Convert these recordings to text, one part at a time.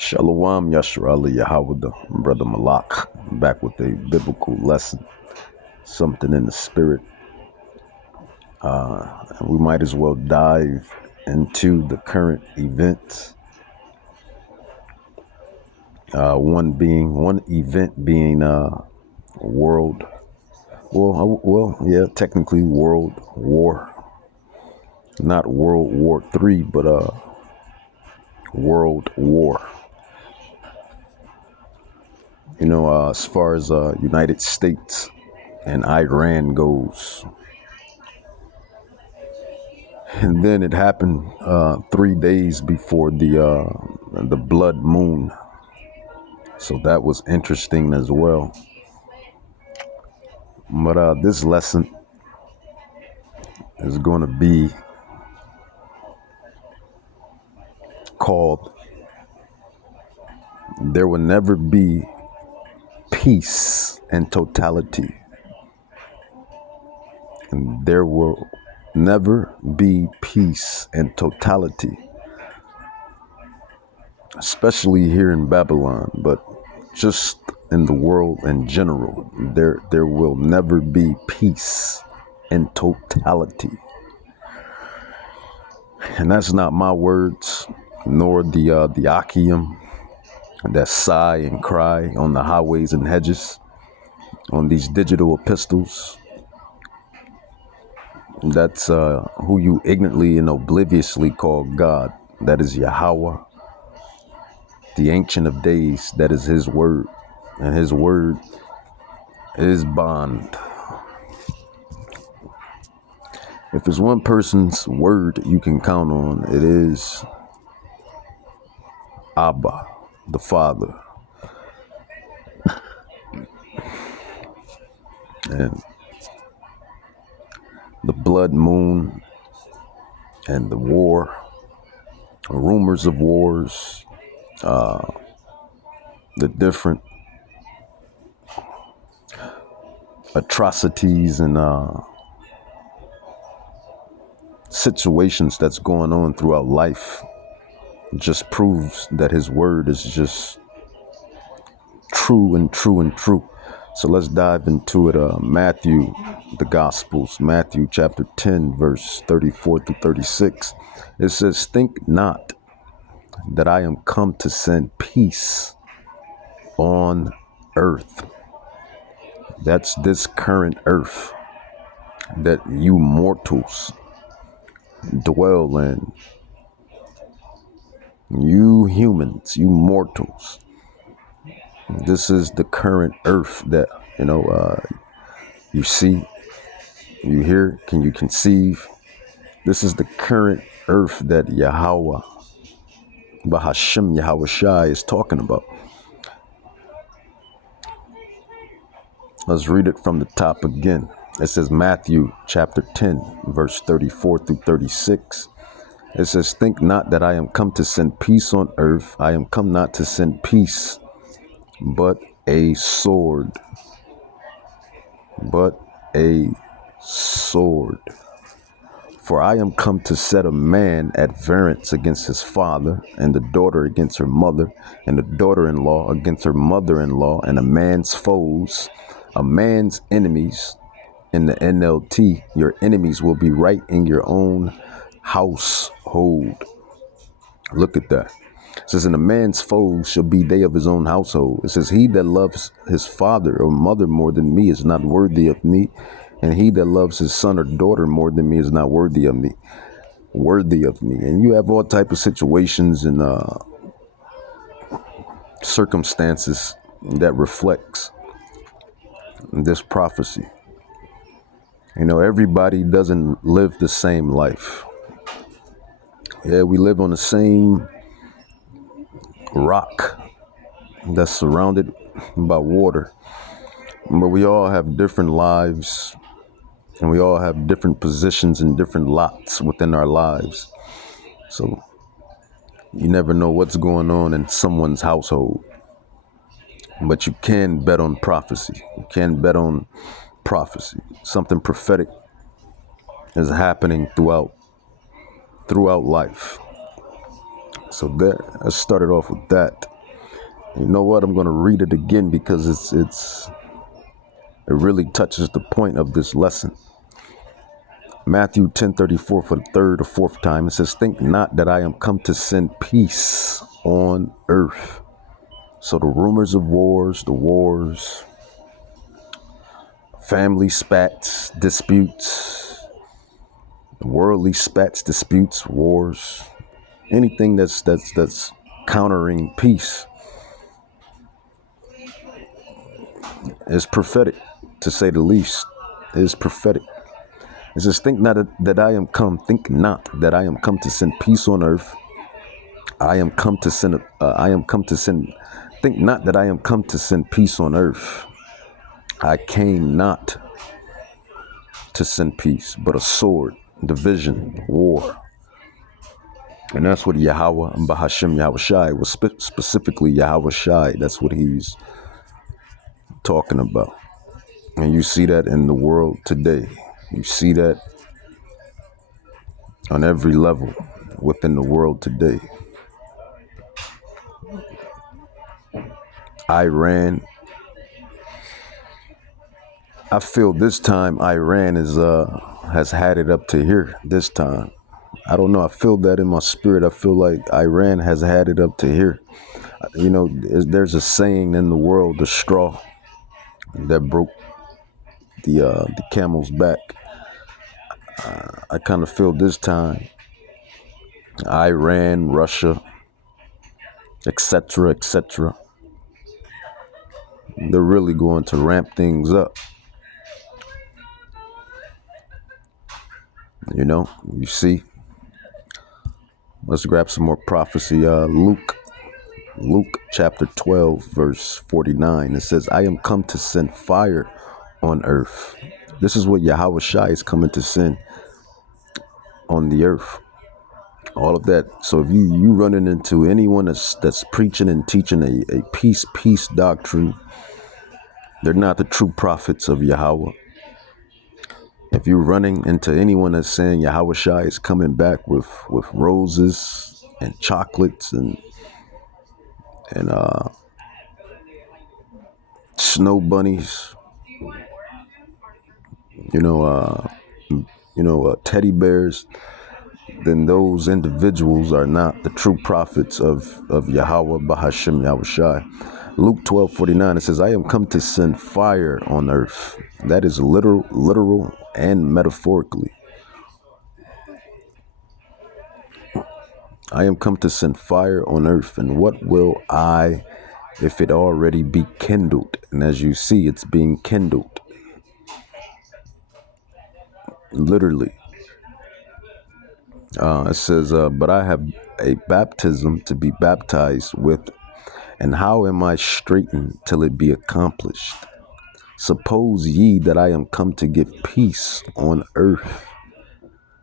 Shalom Yashrali Yahawada, Brother Malak, back with a biblical lesson, something in the spirit. And we might as well dive into the current events. One event being world, technically world war, not World War III, but world war. As far as United States and Iran goes. And then it happened 3 days before the blood moon. So that was interesting as well. But this lesson is going to be called There Will Never Be Peace in Totality. And there will never be peace in totality, especially here in Babylon, but just in the world in general. There will never be peace in totality. And that's not my words, nor the Achium that sigh and cry on the highways and hedges, on these digital epistles. That's who you ignorantly and obliviously call God. That is Yahweh, the Ancient of Days. That is his word. And his word is bond. If there's one person's word you can count on, it is Abba, the Father. And the blood moon and the war, rumors of wars, the different atrocities and situations that's going on throughout life just proves that his word is just true and true and true. So let's dive into it. Matthew, the Gospels, Matthew chapter 10, verse 34 through 36. It says, "Think not that I am come to send peace on earth." That's this current earth that you mortals dwell in. You humans, you mortals. This is the current earth that, you see, you hear, can you conceive? This is the current earth that Yahweh, Bahashim Yahweh Shai is talking about. Let's read it from the top again. It says Matthew chapter 10, verse 34 through 36. It says, "Think not that I am come to send peace on earth. I am come not to send peace, but a sword." But a sword. "For I am come to set a man at variance against his father, and the daughter against her mother, and the daughter-in-law against her mother-in-law, and a man's foes, a man's enemies." In the NLT, your enemies will be right in your own household. Look at that. It says, "And a man's foes shall be they of his own household." It says, "He that loves his father or mother more than me is not worthy of me. And he that loves his son or daughter more than me is not worthy of me." Worthy of me. And you have all type of situations and circumstances that reflects this prophecy. Everybody doesn't live the same life. Yeah, we live on the same rock that's surrounded by water, but we all have different lives, and we all have different positions and different lots within our lives. So you never know what's going on in someone's household, but you can bet on prophecy. You can bet on prophecy. Something prophetic is happening throughout life. So there, I started off with that. You know what? I'm going to read it again because it really touches the point of this lesson. Matthew 10:34 for the third or fourth time. It says, "Think not that I am come to send peace on earth." So the rumors of wars, the wars, family spats, disputes, worldly spats, disputes, wars, anything that's countering peace is prophetic, to say the least. Is prophetic. It says, think not that I am come. Think not that I am come to send peace on earth. I am come to send. I am come to send. Think not that I am come to send peace on earth. I came not to send peace, but a sword, division, war. And that's what Yahweh and Bahashim Yahweh Shai was specifically Yahweh Shai. That's what he's talking about. And you see that in the world today. You see that on every level within the world today. Iran. I feel this time Iran has had it up to here this time. I don't know. I feel that in my spirit. I feel like Iran has had it up to here. You know, there's a saying in the world, the straw that broke the camel's back. I kind of feel this time Iran, Russia, etc., etc. They're really going to ramp things up. You know, you see. Let's grab some more prophecy. Luke chapter 12, verse 49. It says, I am come to send fire on earth. This is what Yahweh Shai is coming to send on the earth. All of that. So if you running into anyone that's preaching and teaching a peace doctrine, they're not the true prophets of Yahweh. If you're running into anyone that's saying Yahweh Shai is coming back with roses and chocolates and snow bunnies, teddy bears, then those individuals are not the true prophets of Yahweh Bahashim Yahweh Shai. Luke 12:49, it says, I am come to send fire on earth. That is literal and metaphorically. I am come to send fire on earth. And what will I, if it already be kindled? And as you see, it's being kindled. Literally. It says, but I have a baptism to be baptized with. And how am I straitened till it be accomplished? Suppose ye that I am come to give peace on earth.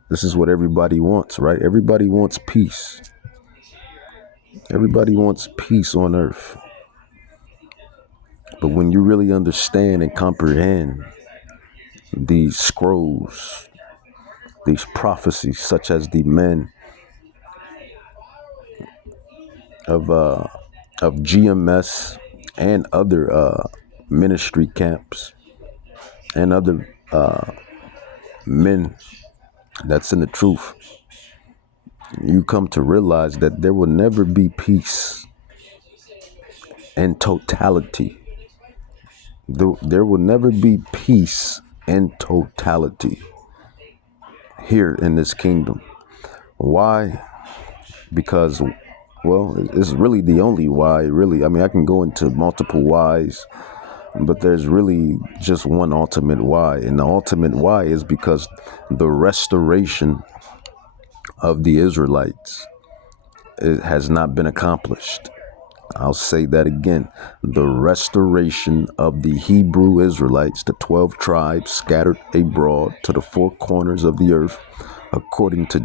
This is what everybody wants, right? Everybody wants peace. Everybody wants peace on earth. But when you really understand and comprehend these scrolls, these prophecies, such as the men of GMS and other ministry camps and other men that's in the truth, you come to realize that there will never be peace in totality. There will never be peace in totality here in this kingdom. Why? Because, well, it's really the only why, really. I mean, I can go into multiple whys, but there's really just one ultimate why. And the ultimate why is because the restoration of the Israelites, it has not been accomplished. I'll say that again. The restoration of the Hebrew Israelites, the 12 tribes scattered abroad to the four corners of the earth, according to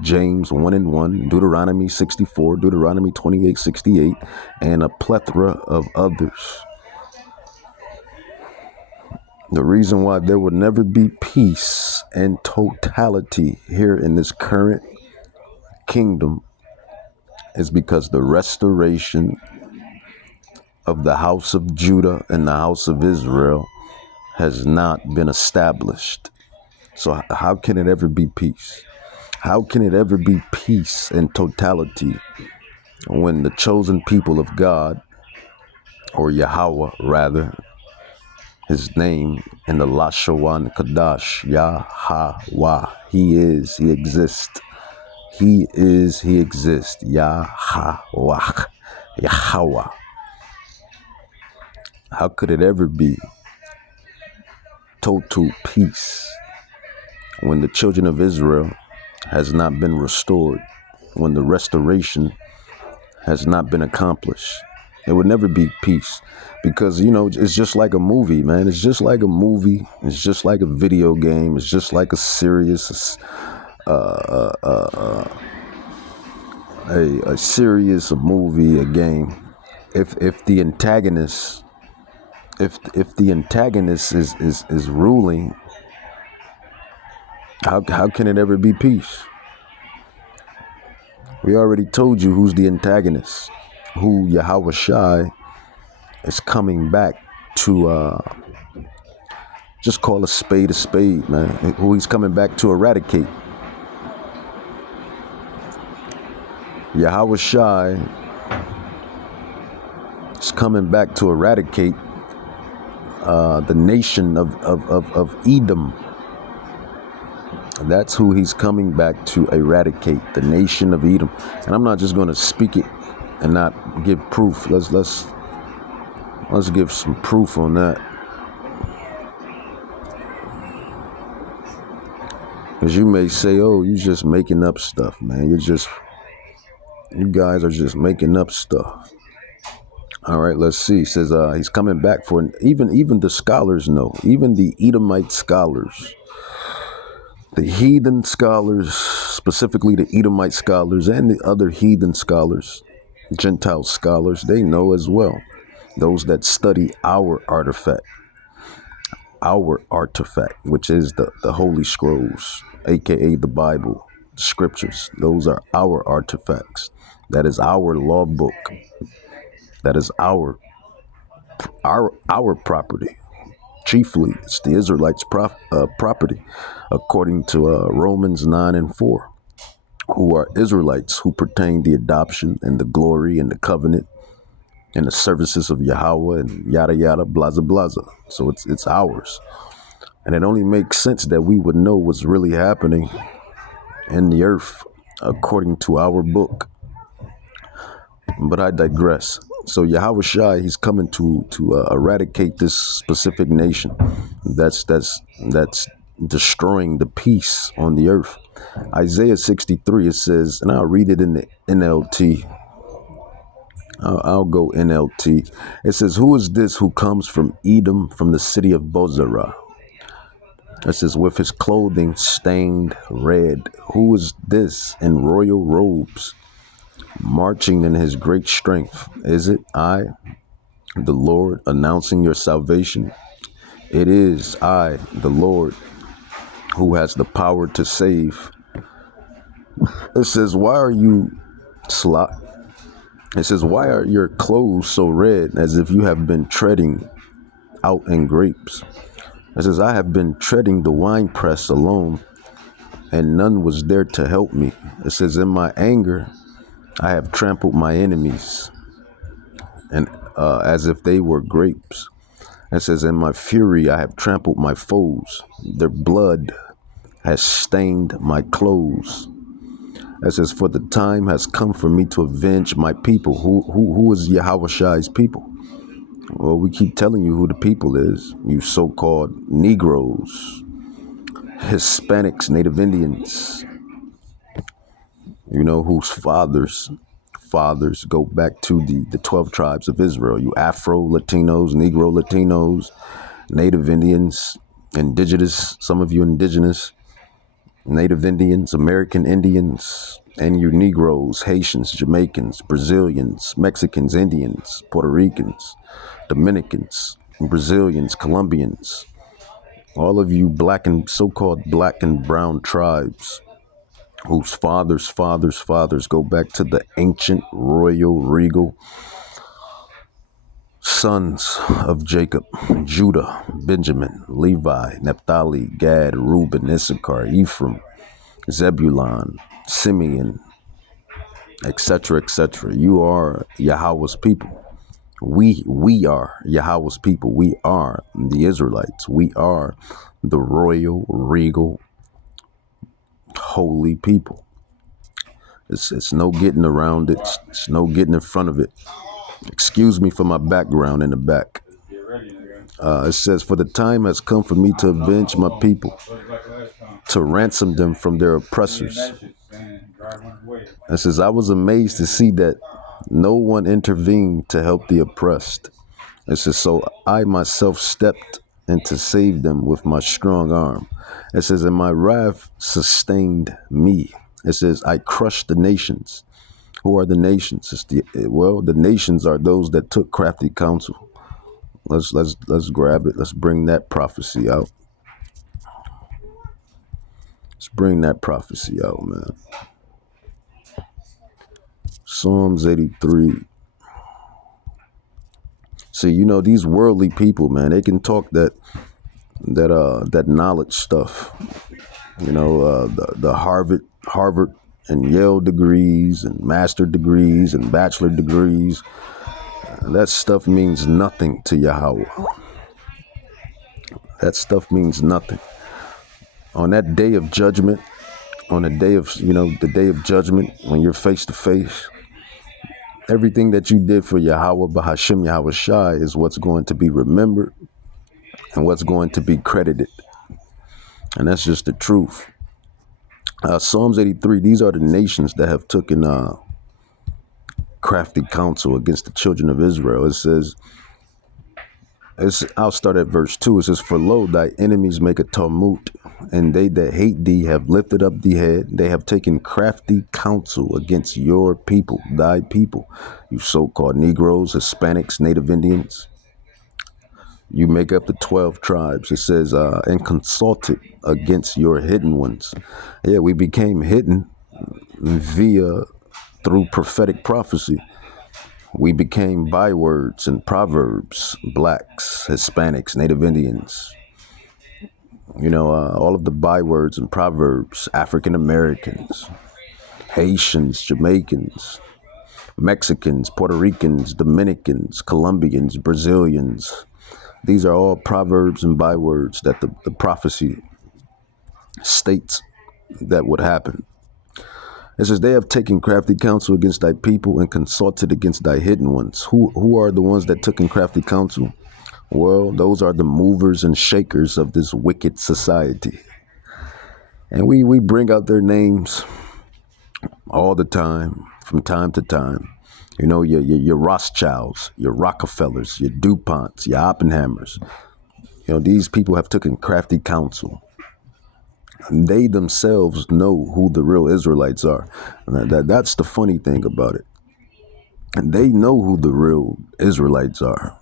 James 1:1, Deuteronomy 64, Deuteronomy 28:68, and a plethora of others. The reason why there will never be peace and totality here in this current kingdom is because the restoration of the house of Judah and the house of Israel has not been established. So how can it ever be peace? How can it ever be peace in totality when the chosen people of God, or Yahweh rather, his name in the Lashawan Kadash, Yahweh, he is, he exists. He is, he exists. Yahweh, Yahweh. How could it ever be total peace when the children of Israel has not been restored, when the restoration has not been accomplished? It would never be peace because, it's just like a movie, man. It's just like a movie. It's just like a video game. It's just like a serious, a serious movie, a game. If the antagonist, if the antagonist is ruling, how can it ever be peace? We already told you who's the antagonist, who Yahweh Shai is coming back to, just call a spade, man, who he's coming back to eradicate. Yahweh Shai is coming back to eradicate the nation of Edom. That's who he's coming back to eradicate, the nation of Edom. And I'm not just going to speak it and not give proof. Let's give some proof on that. Because you may say, oh, you just making up stuff, man. You guys are just making up stuff. All right, let's see. It says he's coming back for, even the scholars know, even the Edomite scholars, the heathen scholars, specifically the Edomite scholars and the other heathen scholars, Gentile scholars, they know as well. Those that study our artifact, which is the Holy Scrolls, aka the Bible, the scriptures. Those are our artifacts. That is our law book. That is our property. Chiefly, it's the Israelites' property, according to Romans 9:4, who are Israelites who pertain the adoption and the glory and the covenant and the services of Yahweh and yada yada, blaza blaza. So it's ours. And it only makes sense that we would know what's really happening in the earth according to our book. But I digress. So Yahweh Shai, he's coming to eradicate this specific nation that's destroying the peace on the earth. Isaiah 63, it says, and I'll read it in the NLT. I'll go NLT. It says, who is this who comes from Edom, from the city of Bozrah? It says, with his clothing stained red. Who is this in royal robes, marching in his great strength? Is it I, the Lord, announcing your salvation? It is I, the Lord, who has the power to save. It says, why are you It says, why are your clothes so red, as if you have been treading out in grapes? It says, I have been treading the winepress alone, and none was there to help me. It says, in my anger, I have trampled my enemies, and as if they were grapes. It says, in my fury, I have trampled my foes. Their blood has stained my clothes. It says, for the time has come for me to avenge my people. Who is Yahweh Shai's people? Well, we keep telling you who the people is. You so-called Negroes, Hispanics, Native Indians, whose fathers go back to the 12 tribes of Israel. You Afro-Latinos, Negro-Latinos, Native Indians, indigenous, some of you indigenous, Native Indians, American Indians, and you Negroes, Haitians, Jamaicans, Brazilians, Mexicans, Indians, Puerto Ricans, Dominicans, Brazilians, Colombians, all of you black and so-called black and brown tribes whose fathers go back to the ancient royal regal sons of Jacob: Judah, Benjamin, Levi, Naphtali, Gad, Reuben, Issachar, Ephraim, Zebulun, Simeon, etc., etc. You are Yahweh's people. We are Yahweh's people. We are the Israelites. We are the royal, regal, holy people. It's no getting around it. It's no getting in front of it. Excuse me for my background in the back. It says, "For the time has come for me to avenge my people, to ransom them from their oppressors." It says, "I was amazed to see that no one intervened to help the oppressed." It says, "So I myself stepped in to save them with my strong arm." It says, "And my wrath sustained me." It says, "I crushed the nations." Who are the nations? The nations are those that took crafty counsel. Let's grab it. Let's bring that prophecy out. Let's bring that prophecy out, man. Psalms 83. See, these worldly people, man, they can talk that knowledge stuff. The Harvard and Yale degrees and master degrees and bachelor degrees. That stuff means nothing to Yahweh. That stuff means nothing. On that day of judgment, on the day of, the day of judgment, when you're face to face, everything that you did for Yahweh, Bahashim Yahweh Shai, is what's going to be remembered and what's going to be credited. And that's just the truth. Psalms 83, these are the nations that have taken crafty counsel against the children of Israel. It says, I'll start at verse 2. It says, "For lo, thy enemies make a tumult, and they that hate thee have lifted up the head. They have taken crafty counsel against your people, thy people, you so-called Negroes, Hispanics, Native Indians. You make up the 12 tribes." It says, "and consulted against your hidden ones." Yeah, we became hidden through prophetic prophecy. We became bywords and proverbs, blacks, Hispanics, Native Indians. All of the bywords and proverbs, African Americans, Haitians, Jamaicans, Mexicans, Puerto Ricans, Dominicans, Colombians, Brazilians. These are all proverbs and bywords that the prophecy states that would happen. It says, "They have taken crafty counsel against thy people and consulted against thy hidden ones." Who are the ones that took in crafty counsel? Well, those are the movers and shakers of this wicked society. And we bring out their names all the time, from time to time. Your Rothschilds, your Rockefellers, your DuPonts, your Oppenheimers. These people have taken crafty counsel. They themselves know who the real Israelites are. And that's the funny thing about it. And they know who the real Israelites are.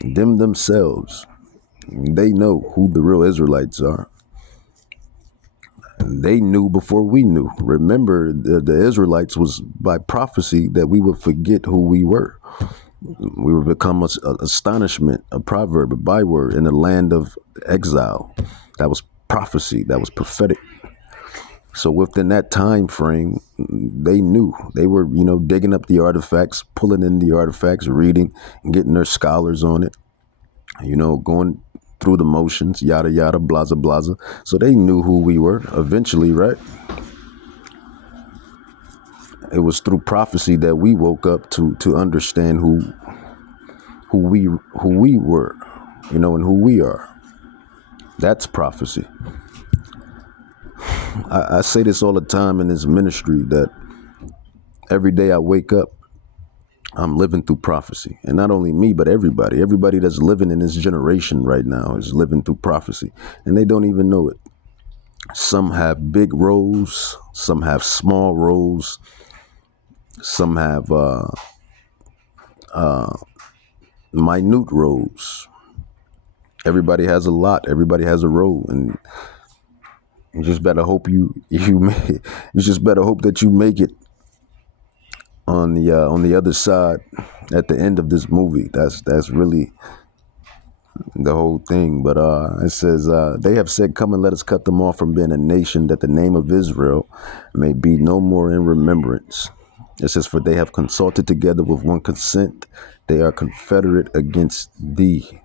Them themselves, they know who the real Israelites are. They knew before we knew. Remember, the Israelites was by prophecy that we would forget who we were. We would become an astonishment, a proverb, a byword in the land of exile. That was prophecy. That was prophetic. So within that time frame, they knew. They were, digging up the artifacts, pulling in the artifacts, reading, and getting their scholars on it. Going through the motions, yada, yada, blaza, blaza. So they knew who we were eventually, right? It was through prophecy that we woke up to understand who we were, and who we are. That's prophecy. I say this all the time in this ministry, that every day I wake up, I'm living through prophecy. And not only me, but everybody. Everybody that's living in this generation right now is living through prophecy. And they don't even know it. Some have big roles. Some have small roles. Some have minute roles. Everybody has a lot. Everybody has a role. And You just better hope you just better hope that you make it on the other side at the end of this movie. That's really the whole thing. But it says, they have said, come and let us cut them off from being a nation, that the name of Israel may be no more in remembrance. It says, for they have consulted together with one consent. They are confederate against thee.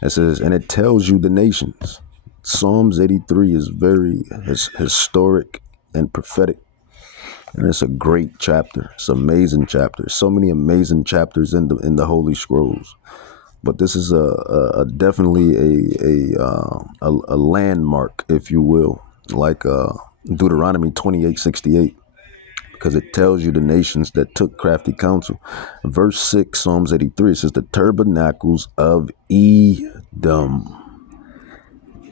It says, and it tells you the nations. Psalms 83 is very historic and prophetic. And it's a great chapter. It's an amazing chapter. So many amazing chapters in the Holy Scrolls. But this is a definitely a landmark, if you will, like Deuteronomy 28:68, because it tells you the nations that took crafty counsel. Verse 6, Psalms 83, it says the tabernacles of Edom.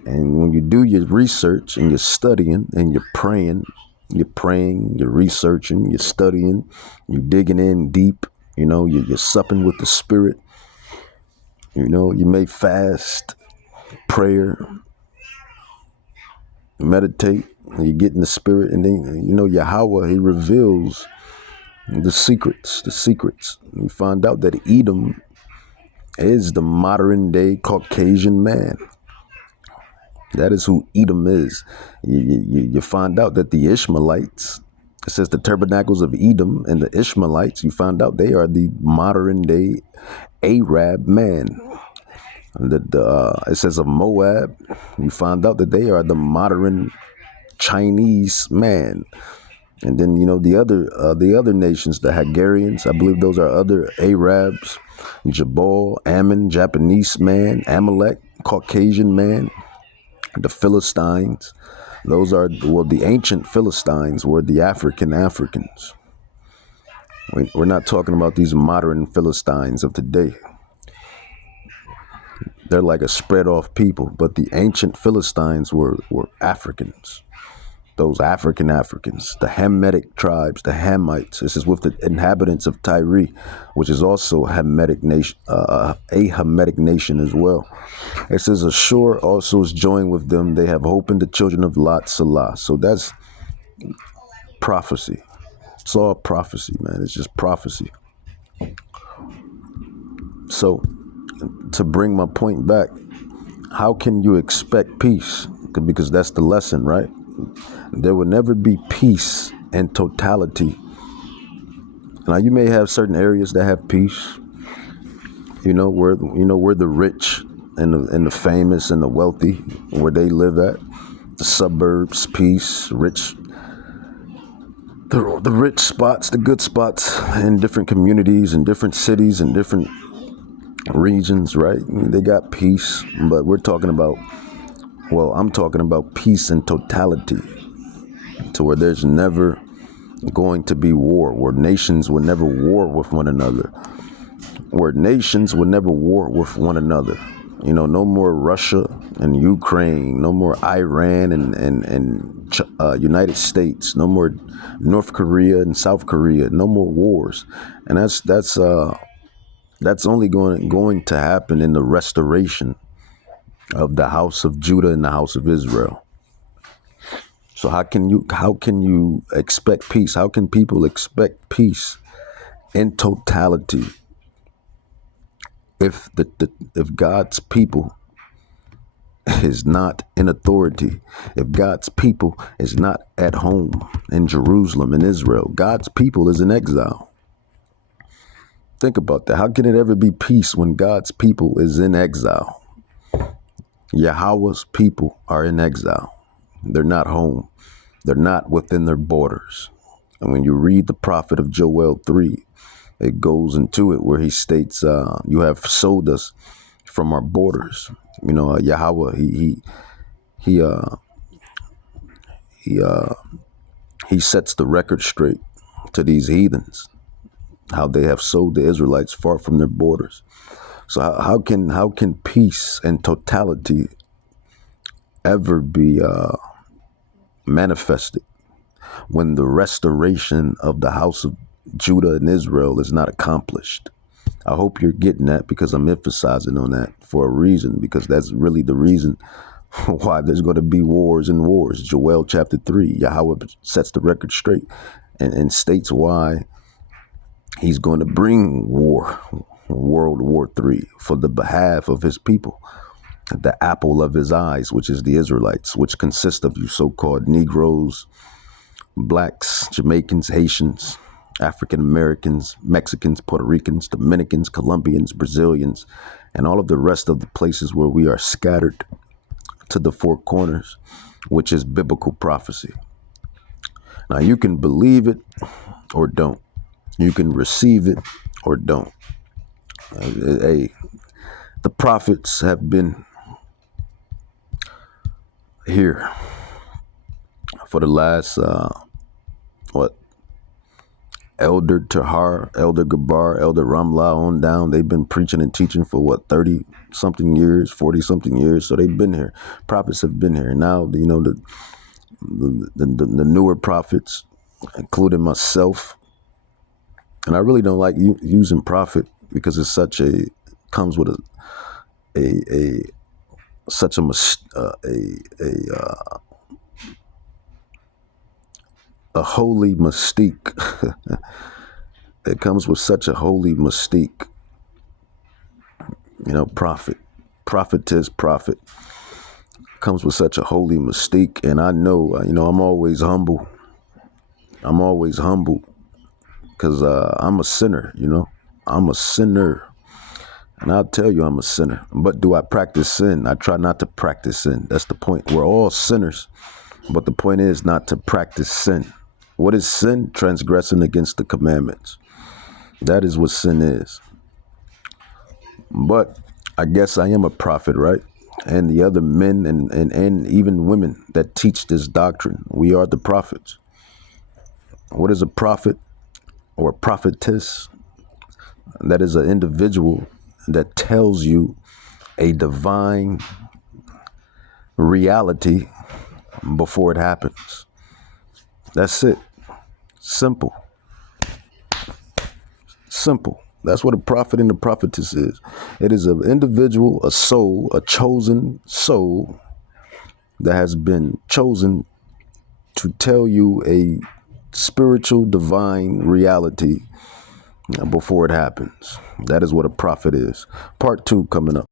And when you do your research and you're studying and you're praying, you're researching, you're studying, you're digging in deep, you're supping with the Spirit. You may fast, prayer, meditate, you get in the Spirit, and then, Yahweh, he reveals the secrets. You find out that Edom is the modern day Caucasian man. That is who Edom is. You find out that the Ishmaelites, it says the tabernacles of Edom and the Ishmaelites, you find out they are the modern day Arab man. It says of Moab, you find out that they are the modern Chinese man. And then, the other nations, the Hagarians, I believe those are other Arabs, Jabal, Ammon, Japanese man, Amalek, Caucasian man. The Philistines, the ancient Philistines were the Africans. We're not talking about these modern Philistines of today. They're like a spread off people, but the ancient Philistines were Africans. Those Africans, the Hamitic tribes, the Hamites. This is with the inhabitants of Tyre, which is also Hamitic nation, a Hamitic nation as well. It says, Ashur also is joined with them. They have hope in the children of Lot, Salah. So that's prophecy. It's all prophecy, man. It's just prophecy. So to bring my point back, how can you expect peace? Because that's the lesson, right? There will never be peace in totality. Now, you may have certain areas that have peace, where the rich and the famous and the wealthy, where they live at, the suburbs, peace, rich, the rich spots, the good spots in different communities and different cities and different regions, right? They got peace, but I'm talking about peace in totality, to where there's never going to be war, where nations will never war with one another, no more Russia and Ukraine, no more Iran and United States, no more North Korea and South Korea, no more wars. And that's only going to happen in the restoration of the house of Judah and the house of Israel. So how can you expect peace? How can people expect peace in totality if God's people is not in authority, if God's people is not at home in Jerusalem, in Israel? God's people is in exile. Think about that. How can it ever be peace when God's people is in exile? Yahweh's people are in exile. They're not home. They're not within their borders. And when you read the prophet of Joel 3, it goes into it where he states, you have sold us from our borders. Yahweh, he sets the record straight to these heathens, how they have sold the Israelites far from their borders. So how can peace and totality ever be manifested when the restoration of the house of Judah and Israel is not accomplished? I hope you're getting that, because I'm emphasizing on that for a reason, because that's really the reason why there's going to be wars and wars. Joel chapter 3, Yahweh sets the record straight and states why he's going to bring war, World War III, for the behalf of his people, the apple of his eyes, which is the Israelites, which consist of you so-called Negroes, blacks, Jamaicans, Haitians, African Americans, Mexicans, Puerto Ricans, Dominicans, Colombians, Brazilians, and all of the rest of the places where we are scattered to the four corners, which is biblical prophecy. Now, you can believe it or don't. You can receive it or don't. Hey, the prophets have been here for the last, Elder Tahar, Elder Gabar, Elder Ramla on down. They've been preaching and teaching for 30 something years, 40 something years. So they've been here. Prophets have been here. Now, the newer prophets, including myself, and I really don't like using prophet because it's comes with a holy mystique. It comes with such a holy mystique. Prophet, prophetess, prophet comes with such a holy mystique. And I know, I'm always humble. I'm always humble because I'm a sinner, I'm a sinner. And I'll tell you I'm a sinner. But do I practice sin? I try not to practice sin. That's the point. We're all sinners. But the point is not to practice sin. What is sin? Transgressing against the commandments. That is what sin is. But I guess I am a prophet, right? And the other men and even women that teach this doctrine, we are the prophets. What is a prophet or a prophetess? That is an individual that tells you a divine reality before it happens. That's it. Simple. Simple. That's what a prophet and a prophetess is. It is an individual, a soul, a chosen soul that has been chosen to tell you a spiritual, divine reality before it happens. That is what a prophet is. Part 2 coming up.